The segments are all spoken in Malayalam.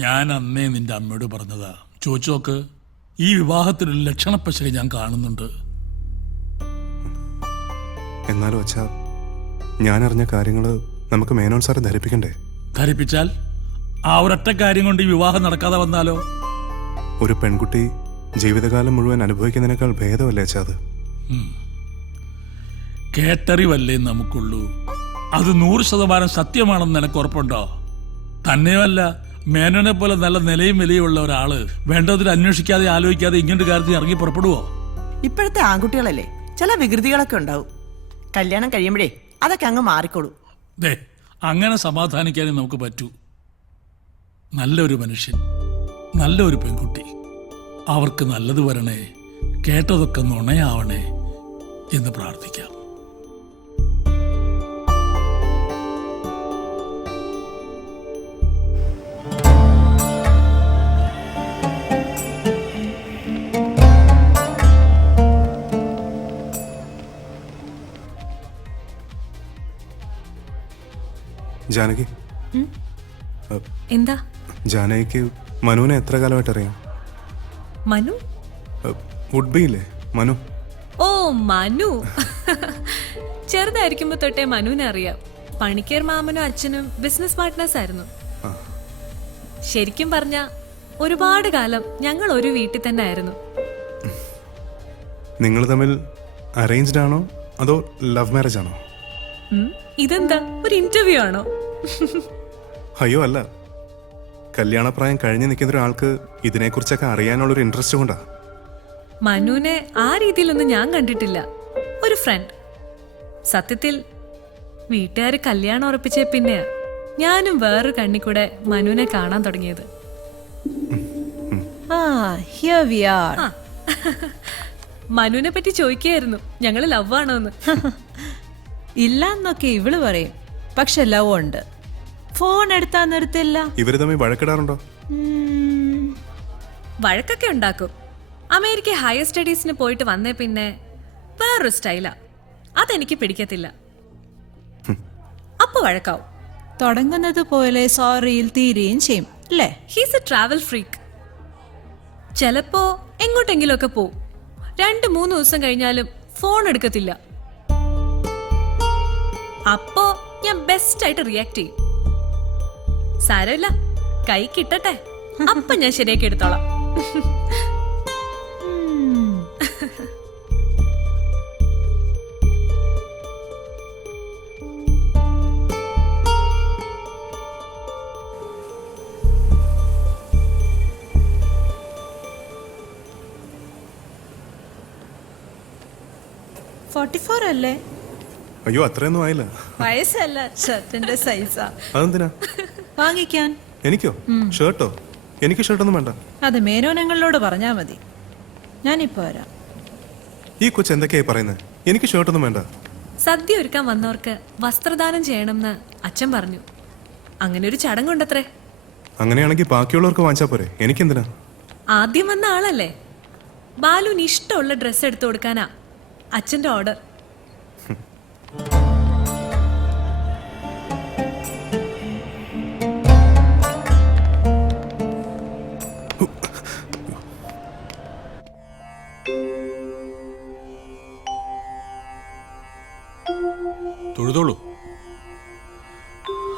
ഞാൻ അന്നേ നിന്റെ അമ്മയോട് പറഞ്ഞതാ. ചോദിച്ചോക്ക്, ഈ വിവാഹത്തിനൊരു ലക്ഷണപ്പശക ഞാൻ കാണുന്നുണ്ട്. എന്നാലും അച്ഛാ, ഞാൻ അറിഞ്ഞ കാര്യങ്ങൾ നമുക്ക് മേനോൻ സാറെ ധരിപ്പിക്കണ്ടേ? ധരിപ്പിച്ചാൽ ആ ഒരൊറ്റ കാര്യം കൊണ്ട് ഈ വിവാഹം നടക്കാതെ വന്നാലോ? ഒരു പെൺകുട്ടി ജീവിതകാലം മുഴുവൻ അനുഭവിക്കുന്നതിനേക്കാൾ ഭേദമല്ലേ അച്ഛാ അത്? കേട്ടറിവല്ലേ നമുക്കുള്ളൂ. അത് 100% സത്യമാണെന്ന് നിനക്ക് ഉറപ്പുണ്ടോ? തന്നെയുമല്ല, മേനോനെ പോലെ നല്ല നിലയും വിലയുള്ള ഒരാള് വേണ്ടതിൽ അന്വേഷിക്കാതെ ആലോചിക്കാതെ ഇങ്ങനൊരു കാര്യത്തിൽ ഇറങ്ങി പുറപ്പെടുവോ? ഇപ്പോഴത്തെ ആൺകുട്ടികളല്ലേ, ചില വികൃതികളൊക്കെ ഉണ്ടാവും. കല്യാണം കഴിയുമ്പോഴേ അതൊക്കെ അങ്ങ് മാറിക്കോളൂ. ദേ, അങ്ങനെ സമാധാനിക്കാനേ നമുക്ക് പറ്റൂ. നല്ലൊരു മനുഷ്യൻ, നല്ലൊരു പെൺകുട്ടി, അവർക്ക് നല്ലത് വരണേ, കേട്ടതൊക്കെ നുണയാവണേ എന്ന് പ്രാർത്ഥിക്കാം. ജാനകി, എന്താ? ജാനകിക്ക് മനുവിനെ എത്ര കാലമായിട്ട് അറിയാം? മനു? വുഡ്ബിയില്ലേ മനു? ഓ, മനു. ചെറുതായിരിക്കുമ്പോ തൊട്ടേ മനുവിനെ അറിയാം. പണിക്കേർ മാമനും അച്ഛനും ബിസിനസ് പാർട്ട്നേഴ്സ് ആയിരുന്നു. ശരിക്കും പറഞ്ഞ ഒരുപാട് കാലം ഞങ്ങൾ ഒരു വീട്ടിൽ തന്നെ ആയിരുന്നു. നിങ്ങൾ തമ്മിൽ അറേഞ്ച്ഡ് ആണോ അതോ ലവ് മാരേജ് ആണോ? ഇതെന്താ, ഒരു ഇന്റർവ്യൂ ആണോ? അയ്യോ അല്ല, കല്യാണപ്രായം കഴിഞ്ഞ് നിൽക്കുന്ന ഒരാൾക്ക് ഇതിനെക്കുറിച്ചൊക്കെ അറിയാനുള്ളൊരു ഇൻട്രസ്റ്റ് കൊണ്ടാ. മനുവിനെ ആ രീതിയിലൊന്നും ഞാൻ കണ്ടിട്ടില്ല. ഒരു ഫ്രണ്ട്. സത്യത്തിൽ വീട്ടുകാര് കല്യാണം ഉറപ്പിച്ച പിന്നെയാ ഞാനും വേറൊരു കണ്ണിക്കൂടെ മനുവിനെ കാണാൻ തുടങ്ങിയത്. മനുവിനെ പറ്റി ചോദിക്കായിരുന്നു, ഞങ്ങള് ലവ് ആണോന്ന്. ഇല്ലെന്നൊക്കെ ഇവള് പറയും, പക്ഷെ ലവ് ഉണ്ട്. ഫോൺ എടുത്താ നിർത്തില്ല. ഇവര് തമ്മിൽ വഴക്കിടാറുണ്ടോ? വഴക്കൊക്കെ ഉണ്ടാക്കും. അമേരിക്ക ഹയർ സ്റ്റഡീസിന് പോയിട്ട് വന്നേ പിന്നെ വേറൊരു സ്റ്റൈലാ. അതെനിക്ക് പിടിക്കത്തില്ല. അപ്പൊ വഴക്കാവും. തുടങ്ങുന്നത് പോലെ സോറിയിൽ തീരുകയും ചെയ്യും അല്ലേ? He's A travel freak. ചിലപ്പോ എങ്ങോട്ടെങ്കിലും ഒക്കെ പോവും. 2-3 ദിവസം കഴിഞ്ഞാലും ഫോൺ എടുക്കത്തില്ല. അപ്പോ ഞാൻ ബെസ്റ്റ് ആയിട്ട് റിയാക്ട് ചെയ്യും. സാരമില്ല, കൈ കിട്ടട്ടെ, അപ്പൊ ഞാൻ ശരിയാക്കി എടുത്തോളാം. അല്ലേ? അയ്യോ, അത്രയൊന്നും ആയില്ല. വയസ്സല്ല, ഷർട്ടിന്റെ സൈസാ. അതെന്തിനാ? വാങ്ങിക്കാൻ. എനിക്കോ? ഷർട്ടോ? എനിക്ക് ഷർട്ടൊന്നും വേണ്ട. അത് മേനോനങ്ങളോട് പറഞ്ഞാ മതി. ഞാനിപ്പോ വരാം. ഈ കൊച്ചു എന്തൊക്കെയായി പറയുന്നത്? എനിക്ക് ഷർട്ടൊന്നും വേണ്ട. സദ്യ ഒരുക്കാൻ വന്നവർക്ക് വസ്ത്രദാനം ചെയ്യണമെന്ന് അച്ഛൻ പറഞ്ഞു. അങ്ങനെ ഒരു ചടങ്ങുണ്ടത്രേ. അങ്ങനെയാണെങ്കിൽ ബാക്കിയുള്ളവർക്ക് വാങ്ങിച്ചാ പോരെ, എനിക്കെന്തിനാ? ആദ്യം വന്ന ആളല്ലേ. ബാലുവിന് ഇഷ്ടമുള്ള ഡ്രസ്സ് എടുത്തു കൊടുക്കാനാ അച്ഛന്റെ ഓർഡർ. തൊഴുതോളൂ.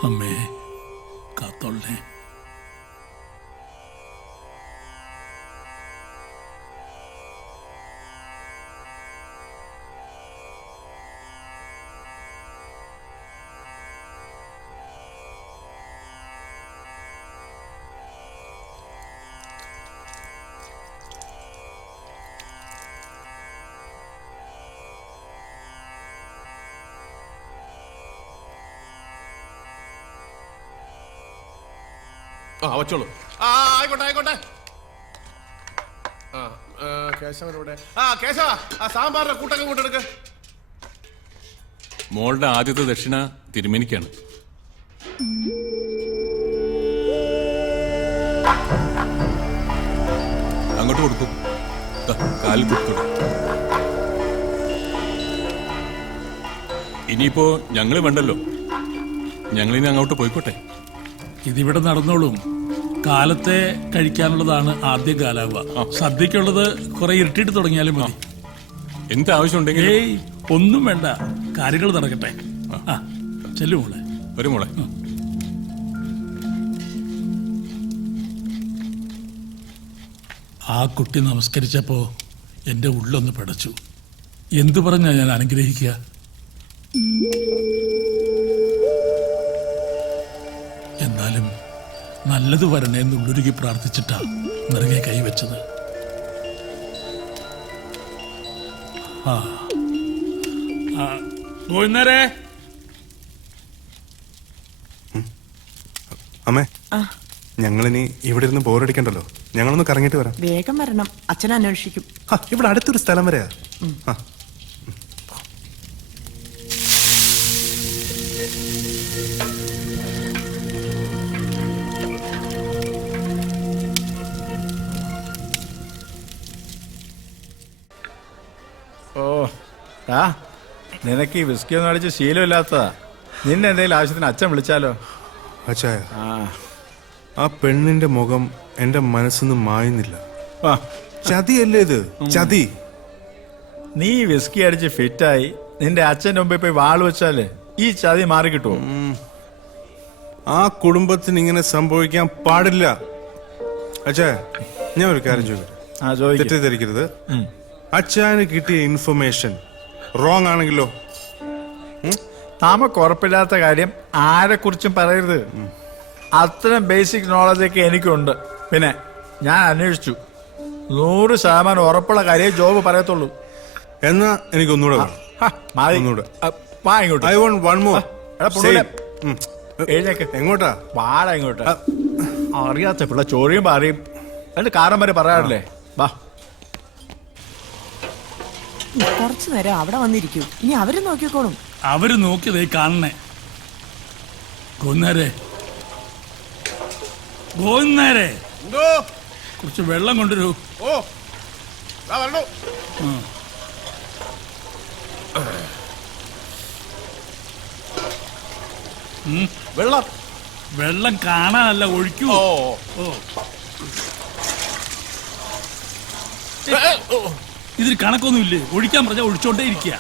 അമ്മേ കാത്തോളേ. വച്ചോളൂ. ആയിക്കോട്ടെ ആയിക്കോട്ടെ. കേശവനോടെ കേശവ, സാമ്പാറിന്റെ കൂട്ടൊക്കെ കൂട്ടെടുക്ക. മോളുടെ ആദ്യത്തെ ദക്ഷിണ തിരുമേനിക്കാണ്. അങ്ങോട്ട് കൊടുക്കും. കാലിൽ കൊടുത്തു. ഇനിയിപ്പോ ഞങ്ങള് വേണ്ടല്ലോ, ഞങ്ങളിനി അങ്ങോട്ട് പോയിക്കോട്ടെ. ഇതിവിടെ നടന്നോളും. കാലത്തെ കഴിക്കാനുള്ളതാണ് ആദ്യം കാലാവുക. സദ്യക്കുള്ളത് കുറെ ഇരുട്ടിട്ട് തുടങ്ങിയാലും മതി. എന്ത് ആവശ്യമുണ്ടെങ്കിൽ ഏയ് ഒന്നും വേണ്ട, കാര്യങ്ങൾ നടക്കട്ടെ. ആ ചെല്ലു മോളെ. ഒരു മോളെ. ആ കുട്ടി നമസ്കരിച്ചപ്പോ എന്റെ ഉള്ളൊന്ന് പിടച്ചു. എന്തു പറഞ്ഞാ ഞാൻ അനുഗ്രഹിക്കുക? എന്നാലും നല്ലത് വരണേന്ന് ഉള്ളുരുകി പ്രാർത്ഥിച്ചിട്ടാ നെറുകെ കൈവച്ചത്. പോയിന്നേരേ. അമ്മേ, ഞങ്ങളിനി ഇവിടെ ഇരുന്ന് ബോറടിക്കണ്ടല്ലോ. ഞങ്ങളൊന്ന് കറങ്ങിയിട്ട് വരാം. വേഗം വരണം, അച്ഛൻ അന്വേഷിക്കും. ഇവിടെ അടുത്തൊരു സ്ഥലം വരെയാ. ആ. ഓ ആ നിനക്ക് ഈ വിസ്കി ഒന്നും അടിച്ച് ശീലമില്ലാത്തതാ. നിന്നെ എന്തെങ്കിലും ആവശ്യത്തിന് അച്ഛൻ വിളിച്ചാലോ? അച്ചായ, ആ ആ പെണ്ണിന്റെ മുഖം എന്റെ മനസ്സിന്ന് മായുന്നില്ല. ആ, ചതിയല്ലേ ഇത്? ചതി. നീ വിസ്കി അടിച്ച് ഫിറ്റായി നിന്റെ അച്ഛൻ്റെ മുമ്പിൽ പോയി വാൾ വെച്ചാല് ഈ ചതി മാറി കിട്ടുമോ? ആ കുടുംബത്തിന് ഇങ്ങനെ സംഭവിക്കാൻ പാടില്ല. അച്ചായ, ഞാൻ ഒരു കാര്യം ചോദിക്കട്ടെ? ആ ചോദിക്കും. തെറ്റിദ്ധരിക്കരുത്. അച്ചായന് കിട്ടിയ ഇൻഫർമേഷൻ റോങ് ആണെങ്കിലോ? നമുക്ക് ഉറപ്പില്ലാത്ത കാര്യം ആരെക്കുറിച്ചും പറയരുത്. അത്തരം ബേസിക് നോളജൊക്കെ എനിക്കുണ്ട്. പിന്നെ ഞാൻ അന്വേഷിച്ചു, 100% ഉറപ്പുള്ള കാര്യം ജോബ് പറയത്തുള്ളൂ. എന്നാ എനിക്ക് ഒന്നുകൂടെ വേണം. ഹ, മാറി. ഒന്നുകൂടെ. വാ ഇങ്ങോട്ട്. I want one more. എടാ, പുള്ളി. ഉം. എഴുന്നേക്ക്. എങ്ങോട്ടാ? വാടാ ഇങ്ങോട്ട്. അറിയാത്ത പിള്ള ചോറിയും പറയും എന്നിട്ട് കാരം വരെ പറയാറില്ലേ? വാ. കുറച്ചു നേരം അവിടെ വന്നിരിക്കൂ, ഇനി അവര് നോക്കിക്കോളും. അവര് നോക്കിയതേ കാണണേ. ഗോന്നേരെ, ഗോന്നേരെ, എന്തോ? കുറച്ച് വെള്ളം കൊണ്ടുവരൂ. ഓ ദാ വരണു. വെള്ളം. വെള്ളം കാണാനല്ല, ഒഴിക്കൂ. ഓ ഓ, ഓ. ഇതിൽ കണക്കൊന്നുമില്ലേ? ഒഴിക്കാൻ പറഞ്ഞാൽ ഒഴിച്ചോണ്ടേ ഇരിക്കുക.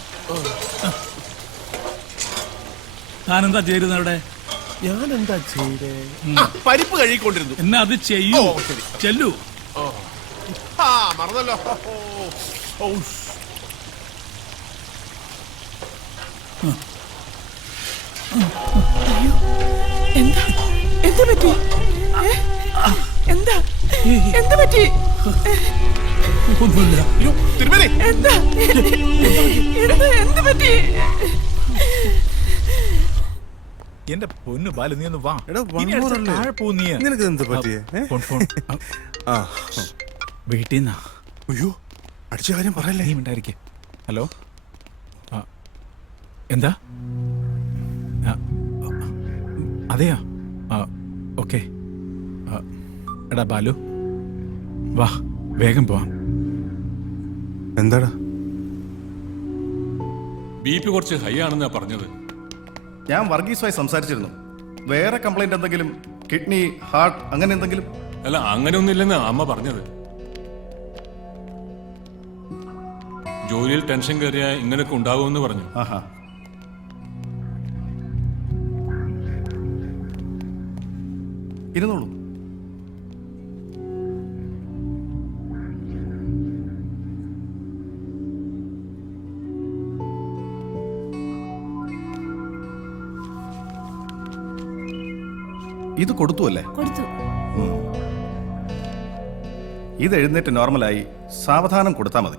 താനെന്താ ചേരുന്ന അവിടെ? ഞാൻ എന്താ ചെയ്തേ? പരിപ്പ് കഴുകിക്കൊണ്ടിരുന്നു. എന്നാ അത് ചെയ്യൂ. ഓ, ശരി. ചെല്ലു. ആ മറന്നല്ലോ. ഓ, എന്താ എന്ത് പറ്റി? എന്താ എന്ത് പറ്റി? ഒന്നുമില്ല. അയ്യോ, തിരുമേനി. എന്താ എന്ത് പറ്റി? എന്റെ പൊന്നു ബാലു, നീ ഒന്ന് വാ. എടാ, ഇനി one more അടിച്ചാ അല്ലേ? താഴെ പോവും നീ. നിനക്ക് എന്ത് പറ്റിയേ? Phone, phone. ആ. വീട്ടിൽ നിന്നാ. അയ്യോ, അടിച്ച കാര്യം പറയല്ലേ. നീ മിണ്ടായിരിക്കെ. ഹലോ. ആ, എന്താ? ആ, അതെയോ? ആ, ഓക്കെ. എടാ ബാലു, വാ വേഗം പോവാം. എന്താടാ? BP കുറച്ച് ഹൈ ആണെന്നാ പറഞ്ഞത്. ഞാൻ വർഗീസുമായി സംസാരിച്ചിരുന്നു. വേറെ കംപ്ലൈന്റ് എന്തെങ്കിലും, കിഡ്നി, ഹാർട്ട് അങ്ങനെ എന്തെങ്കിലും? അല്ല, അങ്ങനെയൊന്നുമില്ലെന്ന് അമ്മ പറഞ്ഞത്. ജോലിയിൽ ടെൻഷൻ കയറിയാ ഇങ്ങനെയൊക്കെ ഉണ്ടാവുമെന്ന് പറഞ്ഞു. ആഹാ. ഇരുന്നോളൂ. ഇത് കൊടുത്തു അല്ലേ? കൊടുത്തു. ഇത് എഴുന്നേറ്റ് നോർമലായി സാവധാനം കൊടുത്താൽ മതി.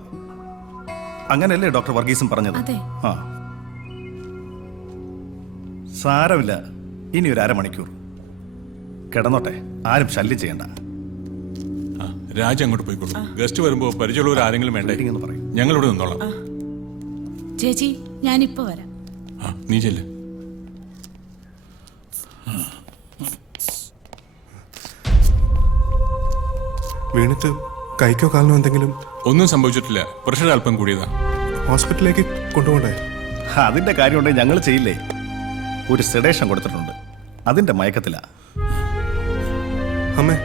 അങ്ങനെയല്ലേ ഡോക്ടർ വർഗീസും പറഞ്ഞത്? അതെ. ആ, സാരമില്ല. ഇനി ഒരു അരമണിക്കൂർ കിടന്നോട്ടെ, ആരും ശല്യം ചെയ്യണ്ട. ആ, രാജ അങ്ങോട്ട് പോയിക്കോളൂ. ഗസ്റ്റ് വരുമ്പോ പരിചയമുള്ളവർ ആരെങ്കിലും വേണ്ടേ? എന്ന് പറയും. ഞങ്ങളിവിടെ നിന്നോളാം. ചേച്ചി ഞാനിപ്പോ വരാം. ആ, നീ ചെല്ല്. വീണിട്ട് കൈക്കോ കാലിനോ എന്തെങ്കിലും? ഒന്നും സംഭവിച്ചിട്ടില്ല. പ്രഷർ അല്പം കൂടിയതാ. ഹോസ്പിറ്റലിലേക്ക് കൊണ്ടുപോകണ്ടേ? അതിന്റെ കാര്യമുണ്ടെങ്കിൽ ഞങ്ങൾ ചെയ്യില്ലേ? ഒരു സെഡേഷൻ കൊടുത്തിട്ടുണ്ട്, അതിന്റെ മയക്കത്തിലാ. അമ്മേ,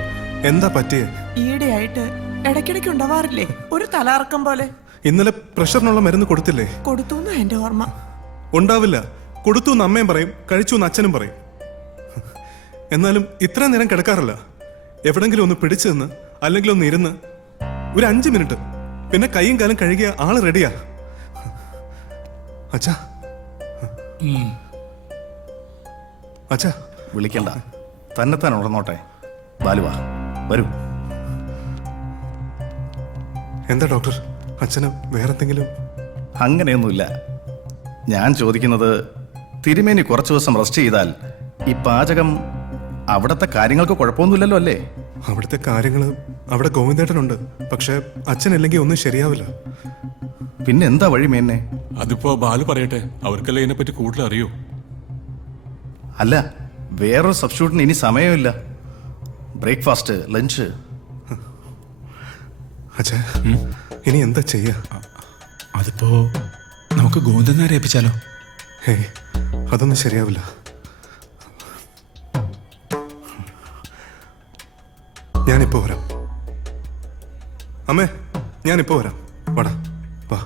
എന്താ പറ്റിയേ? ഈയിടെയായിട്ട് ഇടയ്ക്കിടയ്ക്ക് ഉണ്ടാവാറില്ലേ ഒരു തലകറക്കം പോലെ? ഇന്നലെ പ്രഷറിനുള്ള മരുന്ന് കൊടുത്തില്ലേ? കൊടുത്തൂന്ന് എന്റെ ഓർമ്മ. ഉണ്ടാവില്ല. കൊടുത്തു എന്ന് അമ്മയും പറയും, കഴിച്ചു എന്ന് അച്ഛനും പറയും. എന്നാലും ഇത്ര നേരം കിടക്കാറില്ല. എവിടെങ്കിലും ഒന്ന് പിടിച്ചു നിന്ന് അല്ലെങ്കിൽ ഒന്ന് ഇരുന്ന് ഒരു 5 മിനിറ്റ്, പിന്നെ കൈയും കാലും കഴുകിയ ആള് റെഡിയാ. അച്ഛാ, അച്ഛാ, വിളിക്കണ്ട, തന്നെത്താൻ ഉണർന്നോട്ടെ. ബാലുവാ, വരൂ. എന്താ ഡോക്ടർ, അച്ഛന് വേറെന്തെങ്കിലും? അങ്ങനെയൊന്നുമില്ല. ഞാൻ ചോദിക്കുന്നത്, തിരുമേനി കുറച്ച് ദിവസം റെസ്റ്റ് ചെയ്താൽ ഈ പാചകം അവിടുത്തെ കാര്യങ്ങൾക്ക് കുഴപ്പമൊന്നുമില്ലല്ലോ അല്ലേ? അവിടുത്തെ കാര്യങ്ങൾ അവിടെ ഗോവിന്ദേട്ടനുണ്ട്. പക്ഷെ അച്ഛനില്ലെങ്കിൽ ഒന്നും ശരിയാവില്ല. പിന്നെ എന്താ വഴി മേന്നെ? അതിപ്പോ ബാലു പറയട്ടെ, അവർക്കല്ലേ ഇതിനെപ്പറ്റി കൂടുതൽ അറിയൂ. അല്ല, വേറൊരു സബ്സ്റ്റിറ്റ്യൂട്ടിന് ഇനി സമയമില്ല. Breakfast, lunch. അച്ഛാ, ഇനി എന്താ ചെയ്യാ? അതിപ്പോ നമുക്ക് ഗോവിന്ദനാരെ ഏൽപ്പിച്ചാലോ? ഹേയ്, അതൊന്നും ശരിയാവില്ല. ഞാനിപ്പോ വരാം. അമ്മേ, ഞാനിപ്പോ വരാം. വാടാ, വാ.